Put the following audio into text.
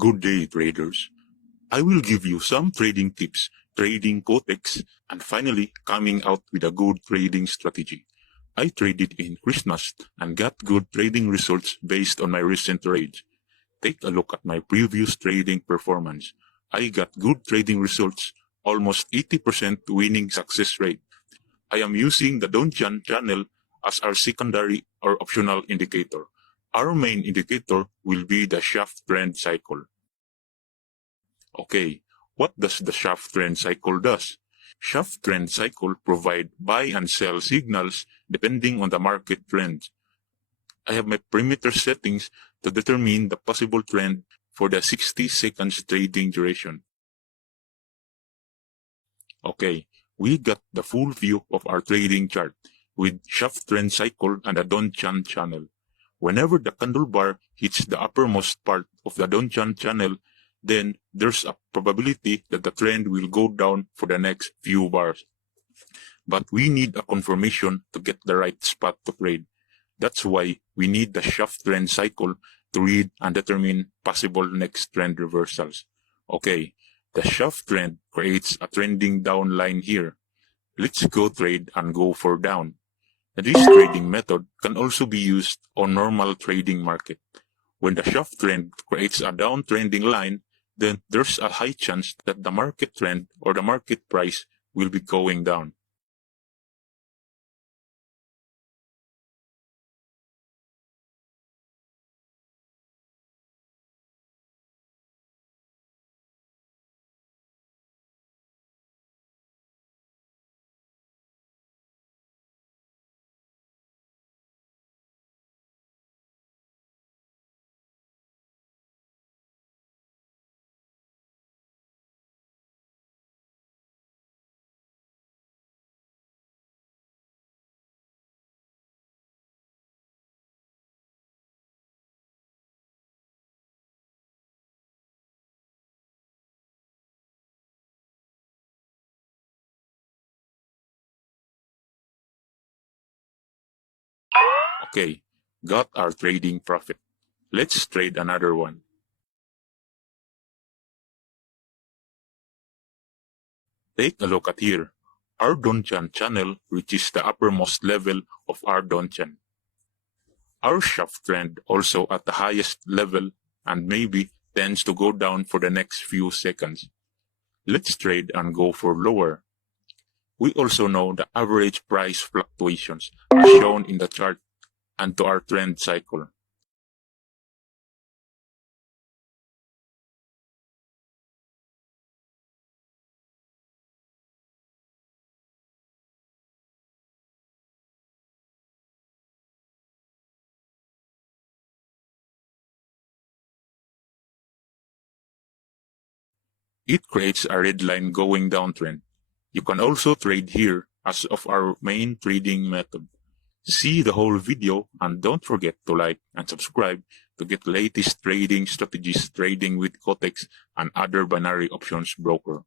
Good day, traders. I will give you some trading tips, trading Quotex, and finally coming out with a good trading strategy. I traded in Christmas and got good trading results based on my recent trades. Take a look at my previous trading performance. I got good trading results, almost 80% winning success rate. I am using the Donchian channel as our secondary or optional indicator. Our main indicator will be the Schaff trend cycle. Okay, what does the Schaff trend cycle does? Schaff trend cycle provide buy and sell signals depending on the market trend. I have my perimeter settings to determine the possible trend for the 60 seconds trading duration. Okay, we got the full view of our trading chart with Schaff trend cycle and the Donchian channel. Whenever the candle bar hits the uppermost part of the Donchian channel, then there's a probability that the trend will go down for the next few bars. But we need a confirmation to get the right spot to trade. That's why we need the Schaff trend cycle to read and determine possible next trend reversals. Okay, the Schaff trend creates a trending down line here. Let's go trade and go for down. This trading method can also be used on normal trading market. When the Schaff trend creates a downtrending line, then there's a high chance that the market trend or the market price will be going down. Okay, got our trading profit. Let's trade another one. Take a look at here. Our Donchian channel reaches the uppermost level of our Donchian. Our Schaff trend also at the highest level and maybe tends to go down for the next few seconds. Let's trade and go for lower. We also know the average price fluctuations as shown in the chart and to our trend cycle. It creates a red line going downtrend. You can also trade here as of our main trading method. See the whole video and don't forget to like and subscribe to get latest trading strategies trading with Quotex and other binary options broker.